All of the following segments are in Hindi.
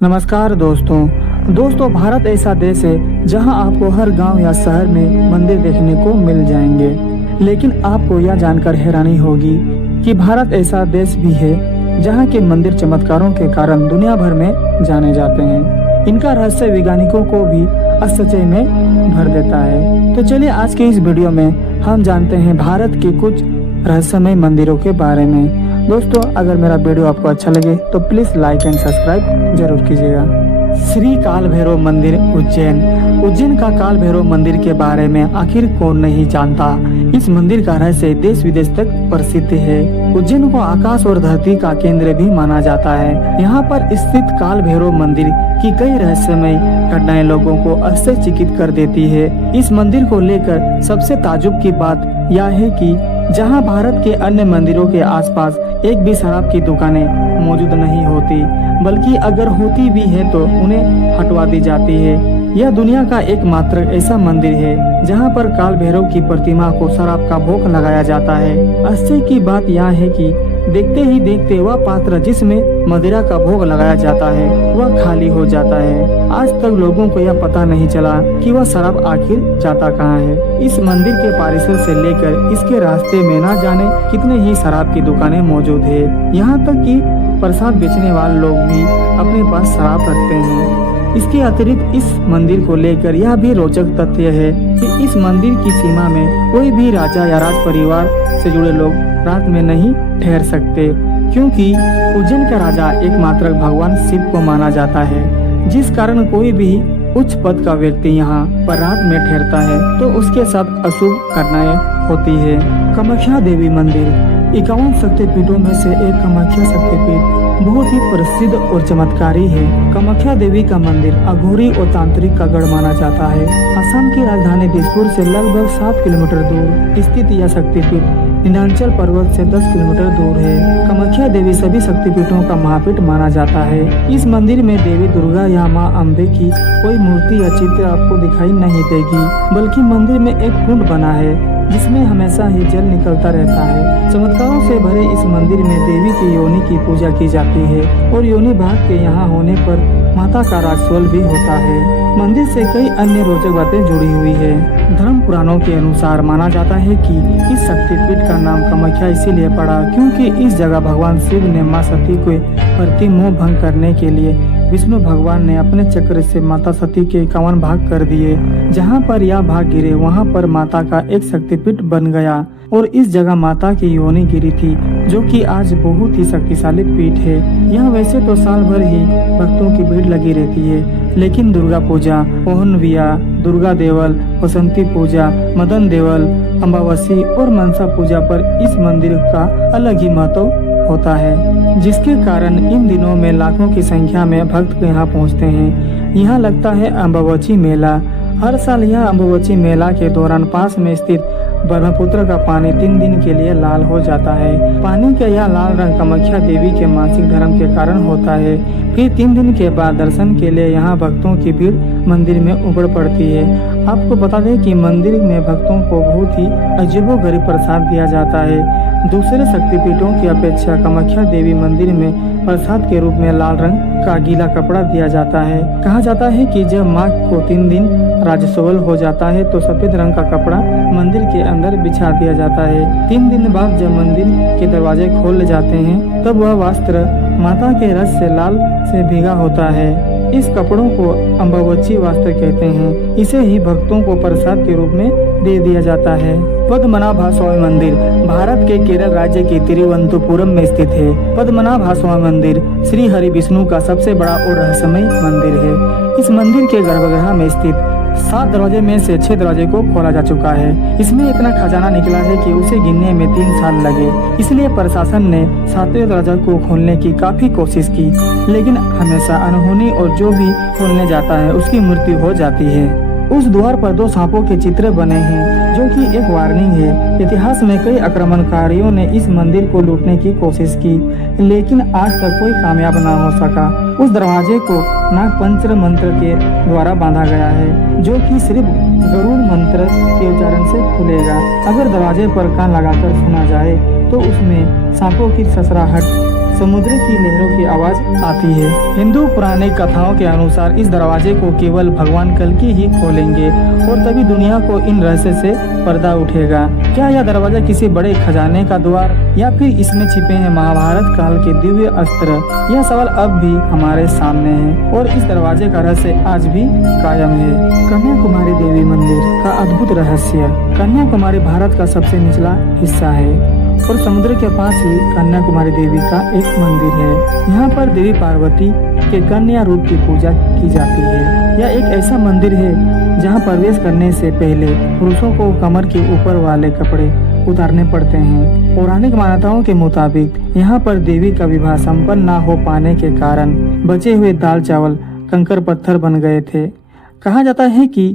नमस्कार दोस्तों भारत ऐसा देश है जहां आपको हर गांव या शहर में मंदिर देखने को मिल जाएंगे। लेकिन आपको यह जानकर हैरानी होगी कि भारत ऐसा देश भी है जहां के मंदिर चमत्कारों के कारण दुनिया भर में जाने जाते हैं। इनका रहस्य वैज्ञानिकों को भी आश्चर्य में भर देता है। तो चलिए आज के इस वीडियो में हम जानते हैं भारत के कुछ रहस्यमय मंदिरों के बारे में। दोस्तों अगर मेरा वीडियो आपको अच्छा लगे तो प्लीज लाइक एंड सब्सक्राइब जरूर कीजिएगा। श्री काल भैरव मंदिर उज्जैन का काल भैरव मंदिर के बारे में आखिर कौन नहीं जानता। इस मंदिर का रहस्य देश विदेश तक प्रसिद्ध है। उज्जैन को आकाश और धरती का केंद्र भी माना जाता है। यहाँ पर स्थित काल भैरव मंदिर की कई रहस्यमय घटनाएं लोगों को आश्चर्यचकित कर देती है। इस मंदिर को लेकर सबसे ताज्जुब की बात यह है कि जहां भारत के अन्य मंदिरों के आसपास एक भी शराब की दुकानें मौजूद नहीं होती, बल्कि अगर होती भी है तो उन्हें हटवा दी जाती है। यह दुनिया का एकमात्र ऐसा मंदिर है जहां पर काल भैरव की प्रतिमा को शराब का भोग लगाया जाता है। आश्चर्य की बात यह है कि देखते ही देखते वह पात्र जिसमें मदिरा का भोग लगाया जाता है वह खाली हो जाता है। आज तक लोगों को यह पता नहीं चला कि वह शराब आखिर जाता कहाँ है। इस मंदिर के परिसर से लेकर इसके रास्ते में ना जाने कितने ही शराब की दुकानें मौजूद है। यहाँ तक कि प्रसाद बेचने वाले लोग भी अपने पास शराब रखते हैं। इसके अतिरिक्त इस मंदिर को लेकर यह भी रोचक तथ्य है कि इस मंदिर की सीमा में कोई भी राजा या राज परिवार से जुड़े लोग रात में नहीं ठहर सकते, क्योंकि उज्जैन का राजा एकमात्र भगवान शिव को माना जाता है। जिस कारण कोई भी उच्च पद का व्यक्ति यहाँ पर रात में ठहरता है तो उसके साथ अशुभ घटनाएं होती है। कामाख्या देवी मंदिर 51 शक्तिपीठों में से एक कामाख्या शक्तिपीठ बहुत ही प्रसिद्ध और चमत्कारी है। कामाख्या देवी का मंदिर अघोरी और तांत्रिक का गढ़ माना जाता है। असम की राजधानी दिसपुर से लगभग 7 किलोमीटर दूर स्थित यह शक्तिपीठ नीलांचल पर्वत से 10 किलोमीटर दूर है। कामाख्या देवी सभी शक्तिपीठों का महापीठ माना जाता है। इस मंदिर में देवी दुर्गा या माँ अम्बे की कोई मूर्ति या चित्र आपको दिखाई नहीं देगी, बल्कि मंदिर में एक कुंड बना है जिसमें हमेशा ही जल निकलता रहता है। चमत्कारों से भरे इस मंदिर में देवी की योनि की पूजा की जाती है और योनि भाग के यहाँ होने पर माता का राजस्वल भी होता है। मंदिर से कई अन्य रोचक बातें जुड़ी हुई है। धर्म पुराणों के अनुसार माना जाता है कि इस शक्तिपीठ का नाम कामाख्या इसीलिए पड़ा क्योंकि इस जगह भगवान शिव ने मां सती को प्रति मोह भंग करने के लिए विष्णु भगवान ने अपने चक्र से माता सती के 51 भाग कर दिए। जहां पर यह भाग गिरे वहां पर माता का एक शक्तिपीठ बन गया और इस जगह माता की योनि गिरी थी, जो कि आज बहुत ही शक्तिशाली पीठ है। यह वैसे तो साल भर ही भक्तों की भीड़ लगी रहती है, लेकिन दुर्गा पूजा, ओहनविया, दुर्गा देवल, बसंती पूजा, मदन देवल, अमावसी और मनसा पूजा पर इस मंदिर का अलग ही महत्व होता है, जिसके कारण इन दिनों में लाखों की संख्या में भक्त यहाँ पहुँचते हैं। यहाँ लगता है अम्बावची मेला। हर साल यह अम्बावची मेला के दौरान पास में स्थित ब्रह्मपुत्र का पानी 3 दिन के लिए लाल हो जाता है। पानी का यह लाल रंग कामाख्या देवी के मासिक धर्म के कारण होता है। फिर 3 दिन के बाद दर्शन के लिए यहाँ भक्तों की भीड़ मंदिर में उमड़ पड़ती है। आपको बता दें कि मंदिर में भक्तों को बहुत ही अजीबोगरीब प्रसाद दिया जाता है। दूसरे शक्तिपीठों की अपेक्षा कामाख्या देवी मंदिर में प्रसाद के रूप में लाल रंग का गीला कपड़ा दिया जाता है। कहा जाता है कि जब माँ को 3 दिन राजस्वल हो जाता है तो सफेद रंग का कपड़ा मंदिर के अंदर बिछा दिया जाता है। 3 दिन बाद जब मंदिर के दरवाजे खोल जाते हैं तब वह वस्त्र माता के रस से लाल से भीगा होता है। इस कपड़ों को अम्बावची वस्त्र कहते हैं। इसे ही भक्तों को प्रसाद के रूप में दे दिया जाता है। पद्मनाभ स्वामी मंदिर भारत के केरल राज्य के तिरुवनंतपुरम में स्थित है। पद्मनाभ स्वामी मंदिर श्री हरि विष्णु का सबसे बड़ा और रहस्यमय मंदिर है। इस मंदिर के गर्भगृह में स्थित 7 दरवाजे में से 6 दरवाजे को खोला जा चुका है। इसमें इतना खजाना निकला है कि उसे गिनने में 3 साल लगे। इसलिए प्रशासन ने 7वें दरवाजा को खोलने की काफी कोशिश की, लेकिन हमेशा अनहोनी और जो भी खोलने जाता है उसकी मृत्यु हो जाती है। उस द्वार पर 2 सांपों के चित्र बने हैं, जो कि एक वार्निंग है। इतिहास में कई आक्रमणकारियों ने इस मंदिर को लूटने की कोशिश की, लेकिन आज तक कोई कामयाब न हो सका। उस दरवाजे को नागपंचर मंत्र के द्वारा बांधा गया है, जो कि सिर्फ गरुड़ मंत्र के उच्चारण से खुलेगा। अगर दरवाजे पर कान लगाकर सुना जाए तो उसमें सांपों की ससराहट समुद्र की लहरों की आवाज आती है। हिंदू पुराने कथाओं के अनुसार इस दरवाजे को केवल भगवान कल्कि ही खोलेंगे और तभी दुनिया को इन रहस्य से पर्दा उठेगा। क्या यह दरवाजा किसी बड़े खजाने का द्वार या फिर इसमें छिपे हैं महाभारत काल के दिव्य अस्त्र? यह सवाल अब भी हमारे सामने है और इस दरवाजे का रहस्य आज भी कायम है। कन्याकुमारी देवी मंदिर का अद्भुत रहस्य। कन्याकुमारी भारत का सबसे निचला हिस्सा है और समुद्र के पास ही कन्याकुमारी देवी का एक मंदिर है। यहाँ पर देवी पार्वती के कन्या रूप की पूजा की जाती है। यह एक ऐसा मंदिर है जहाँ प्रवेश करने से पहले पुरुषों को कमर के ऊपर वाले कपड़े उतारने पड़ते हैं। पौराणिक मान्यताओं के मुताबिक यहाँ पर देवी का विवाह संपन्न न हो पाने के कारण बचे हुए दाल चावल कंकड़ पत्थर बन गए थे। कहा जाता है कि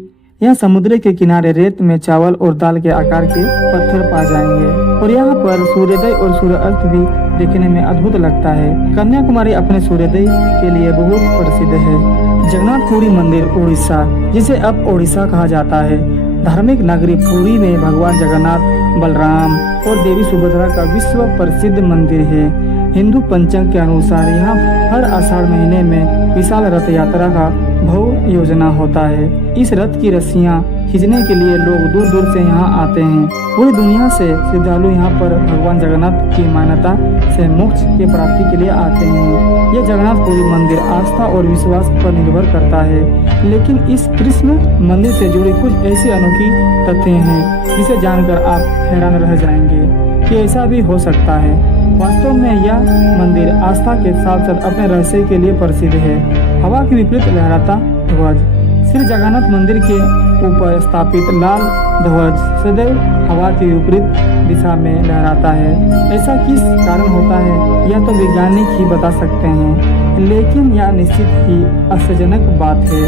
यह समुद्र के किनारे रेत में चावल और दाल के आकार के पत्थर पा जाएंगे और यहाँ पर सूर्योदय और सूर्यास्त भी देखने में अद्भुत लगता है। कन्याकुमारी अपने सूर्योदय के लिए बहुत प्रसिद्ध है। जगन्नाथपुरी मंदिर उड़ीसा, जिसे अब ओडिशा कहा जाता है, धार्मिक नगरी पुरी में भगवान जगन्नाथ, बलराम और देवी सुभद्रा का विश्व प्रसिद्ध मंदिर है। हिंदू पंचांग के अनुसार यहाँ हर आषाढ़ महीने में विशाल रथ यात्रा का भव्य योजना होता है। इस रथ की रस्सियाँ खींचने के लिए लोग दूर दूर से यहाँ आते हैं। पूरी दुनिया से श्रद्धालु यहाँ पर भगवान जगन्नाथ की मान्यता से मोक्ष की प्राप्ति के लिए आते हैं। यह जगन्नाथपुरी मंदिर आस्था और विश्वास पर निर्भर करता है, लेकिन इस कृष्ण मंदिर से जुड़ी कुछ ऐसी अनोखी तथ्य हैं जिसे जानकर आप हैरान रह जाएंगे कि ऐसा भी हो सकता है। वास्तव में यह मंदिर आस्था के साथ साथ अपने रहस्य के लिए प्रसिद्ध है। हवा के विपरीत लहराता ध्वज। श्री जगन्नाथ मंदिर के ऊपर स्थापित लाल ध्वज सदैव हवा के विपरीत दिशा में लहराता है। ऐसा किस कारण होता है यह तो वैज्ञानिक ही बता सकते हैं, लेकिन यह निश्चित ही आश्चर्यजनक बात है।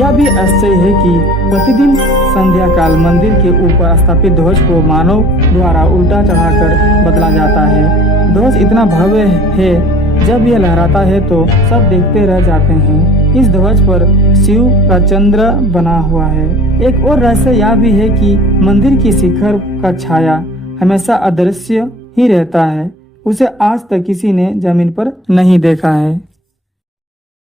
यह भी आश्चर्य है कि प्रतिदिन संध्या काल मंदिर के ऊपर स्थापित ध्वज को मानव द्वारा उल्टा चढ़ाकर बदला जाता है। ध्वज इतना भव्य है, जब यह लहराता है तो सब देखते रह जाते हैं। इस ध्वज पर शिव का चंद्र बना हुआ है। एक और रहस्य यह भी है कि मंदिर की शिखर का छाया हमेशा अदृश्य ही रहता है। उसे आज तक किसी ने जमीन पर नहीं देखा है।